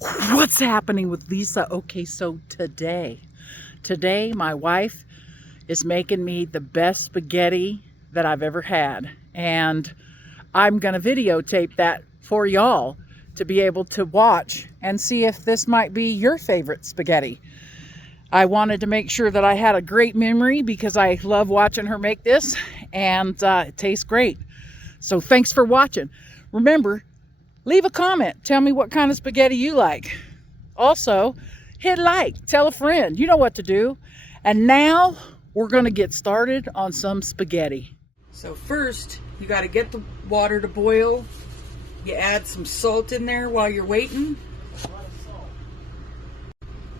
What's happening with Lisa? Okay, so today my wife is making me the best spaghetti that I've ever had, and I'm gonna videotape that for y'all to be able to watch and see if this might be your favorite spaghetti. I wanted to make sure that I had a great memory because I love watching her make this, and it tastes great. So thanks for watching. Remember, leave a comment. Tell me what kind of spaghetti you like. Also, hit like, tell a friend. You know what to do. And now we're going to get started on some spaghetti. So first, you got to get the water to boil. You add some salt in there while you're waiting.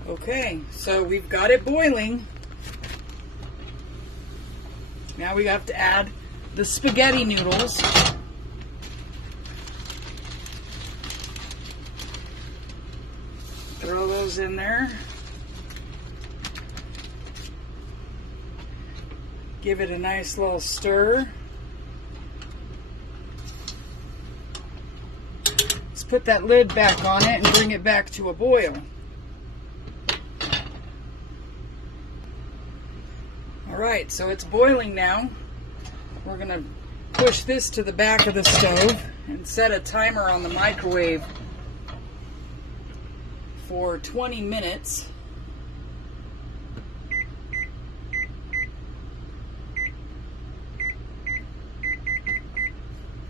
Okay, so we've got it boiling. Now we have to add the spaghetti noodles. Throw those in there. Give it a nice little stir. Let's put that lid back on it and bring it back to a boil. Alright, so it's boiling now. We're going to push this to the back of the stove and set a timer on the microwave for 20 minutes.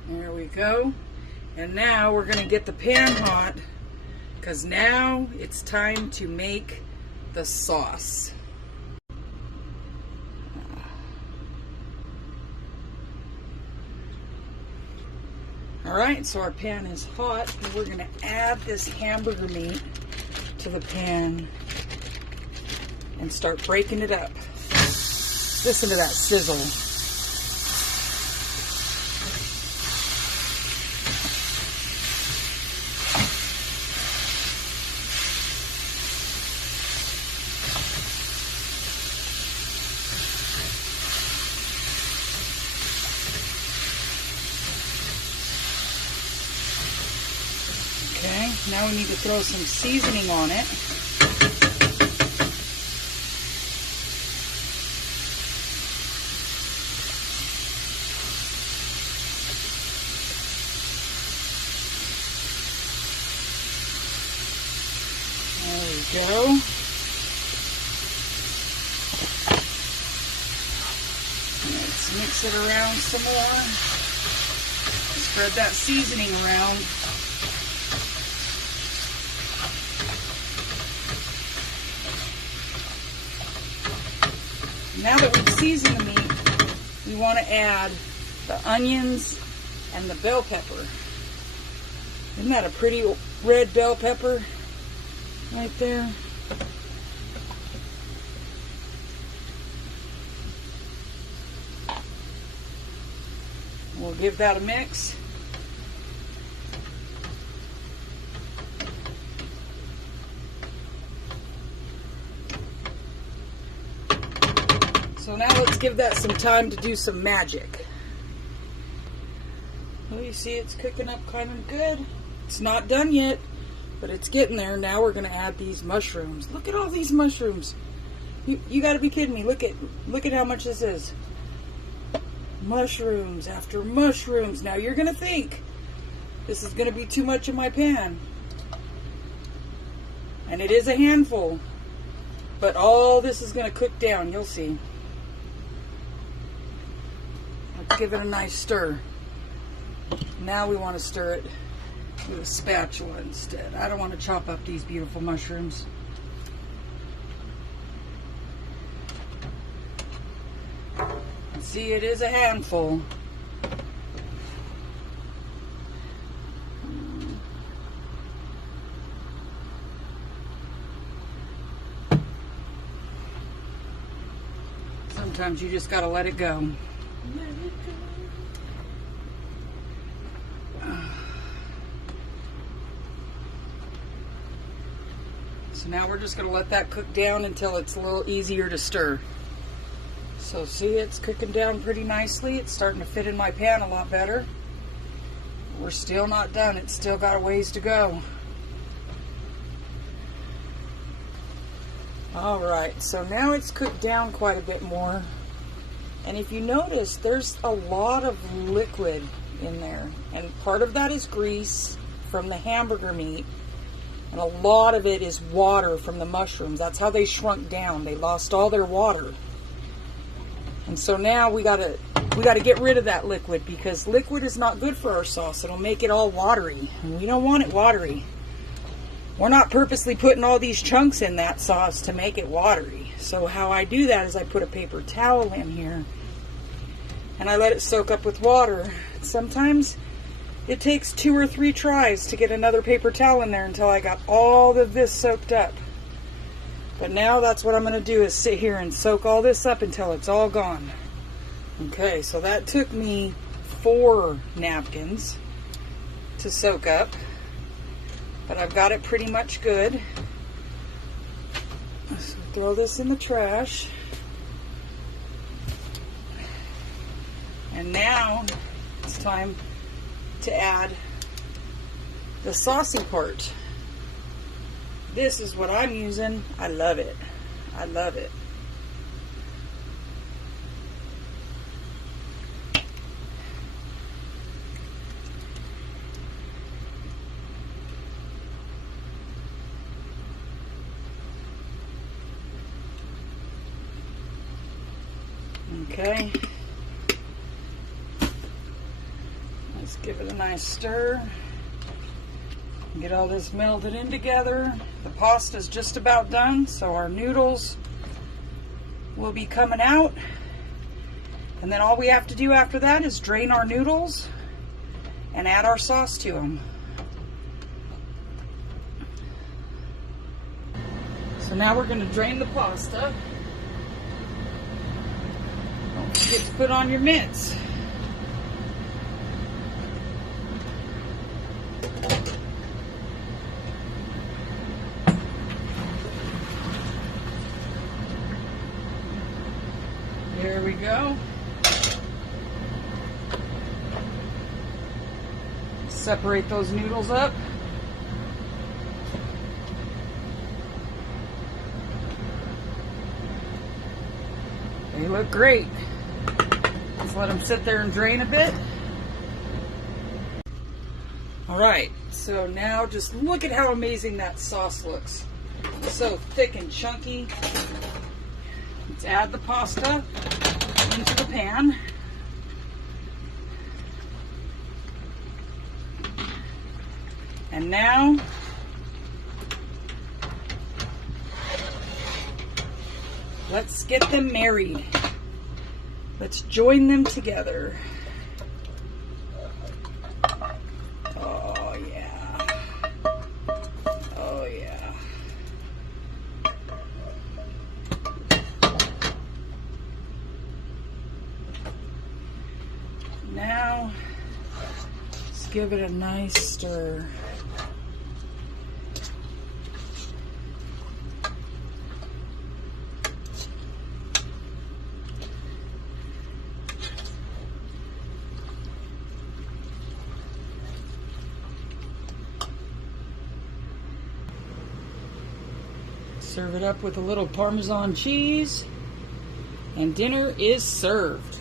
There we go. And now we're going to get the pan hot because now it's time to make the sauce. Alright, so our pan is hot and we're going to add this hamburger meat to the pan and start breaking it up. Listen to that sizzle. Okay, now we need to throw some seasoning on it. There we go. Let's mix it around some more. Spread that seasoning around. Now that we've seasoned the meat, we want to add the onions and the bell pepper. Isn't that a pretty red bell pepper right there? We'll give that a mix. So now let's give that some time to do some magic. Well, you see it's cooking up kind of good. It's not done yet, but it's getting there. Now we're going to add these mushrooms. Look at all these mushrooms. You got to be kidding me. Look at how much this is. Mushrooms after mushrooms. Now you're going to think this is going to be too much in my pan. And it is a handful. But all this is going to cook down. You'll see. Let's give it a nice stir. Now we want to stir it with a spatula instead. I don't want to chop up these beautiful mushrooms. See, it is a handful. Sometimes you just gotta let it go. So now we're just going to let that cook down until it's a little easier to stir. So see, it's cooking down pretty nicely. It's starting to fit in my pan a lot better. We're still not done. It's still got a ways to go. All right, so now it's cooked down quite a bit more. And if you notice, there's a lot of liquid in there. And part of that is grease from the hamburger meat. And a lot of it is water from the mushrooms. That's how they shrunk down. They lost all their water. And so now we gotta get rid of that liquid, because liquid is not good for our sauce. It'll make it all watery. And we don't want it watery. We're not purposely putting all these chunks in that sauce to make it watery. So how I do that is I put a paper towel in here and I let it soak up with water. Sometimes it takes 2 or 3 tries to get another paper towel in there until I got all of this soaked up. But now that's what I'm going to do, is sit here and soak all this up until it's all gone. Okay, so that took me 4 napkins to soak up. But I've got it pretty much good. So throw this in the trash. And now it's time to add the saucy part. This is what I'm using. I love it. I love it. Okay, let's give it a nice stir. Get all this melded in together. The pasta's just about done, so our noodles will be coming out. And then all we have to do after that is drain our noodles and add our sauce to them. So now we're going to drain the pasta. Don't forget to put on your mitts. There we go. Separate those noodles up. They look great. Let's let them sit there and drain a bit. All right, so now just look at how amazing that sauce looks. So thick and chunky. Let's add the pasta into the pan. And now let's get them married. Let's join them together. Oh yeah. Oh yeah. Now, let's give it a nice stir. Serve it up with a little Parmesan cheese, and dinner is served.